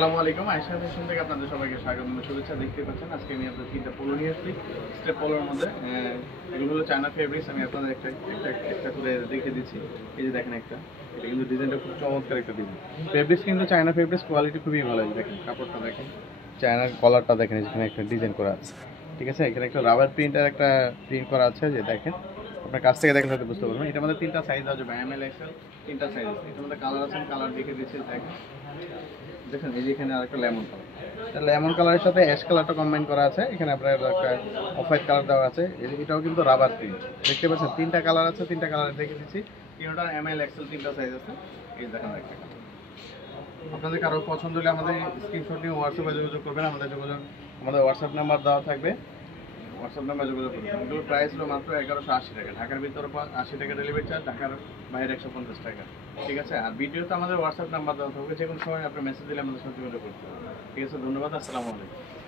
আসসালামু আলাইকুম। আয়েশা ফ্যাশন থেকে আপনাদের সবাইকে স্বাগত ও শুভেচ্ছা। দেখতে পাচ্ছেন আজকে আমি আপনাদের তিনটা পোলো নিয়ে আসছি। স্টেপ পোলোর মধ্যে এগুলো হলো চায়না ফেব্রিক্স। আমি আপনাদের একটা করে দেখে দিচ্ছি। এই যে দেখেন এটা কিন্তু ডিজাইনটা খুব চমৎকার একটা ডিজাইন। ফেব্রিক্স কিন্তু চায়না ফেব্রিক্স কোয়ালিটি খুবই ভালো। দেখেন কাপড়টা দেখেন, চায়নার কলারটা দেখেন, এখানে একটা ডিজাইন করা আছে। ঠিক আছে, এখানে একটা রাবার প্রিন্টার একটা প্রিন্ট করা আছে। যে দেখেন, আপনার কাছ থেকে দেখলে হয়তো বুঝতে পারবেন। এটার মধ্যে তিনটা সাইজ আছে, এমএল এক্সেল, তিনটা সাইজ আছে। এটার মধ্যে কালার আছে, কালার দেখে দিচ্ছি। দেখেন এই যে এখানে আরেকটা লেমন কালার, লেমন কালারের সাথে অ্যাশ কালারটা কম্বাইন করা আছে। এখানে আপনার একটা অফ হোয়াইট কালার দেওয়া আছে। এটাও কিন্তু রাবার প্রিন্ট। দেখতে পাচ্ছেন তিনটা কালার আছে, তিনটা কালার দেখে দিচ্ছি। তিনটা এমএল এক্সেল, তিনটা সাইজ আছে। এই দেখেন একটা আপনাদের কারো পছন্দ হলে আমাদের স্ক্রিনশট নিয়ে হোয়াটসঅ্যাপে যোগাযোগ করবেন। আমাদের হোয়াটসঅ্যাপ নাম্বার দেওয়া থাকবে, হোয়াটসঅ্যাপ নাম্বার যোগাযোগ করবেন। এগুলোর প্রাইস হলো মাত্র 1180 টাকা। ঢাকার ভিতরে 80 টাকা ডেলিভারি চার্জ, ঢাকার বাইরে 150 টাকা। ঠিক আছে, আর ভিডিওতে আমাদের হোয়াটসঅ্যাপ নাম্বার দেওয়া থাকবে। যে কোনো সময় আপনি মেসেজ দিলে আমাদের সাথে যোগাযোগ করতে পারবেন। ঠিক আছে, ধন্যবাদ। আসসালামু আলাইকুম।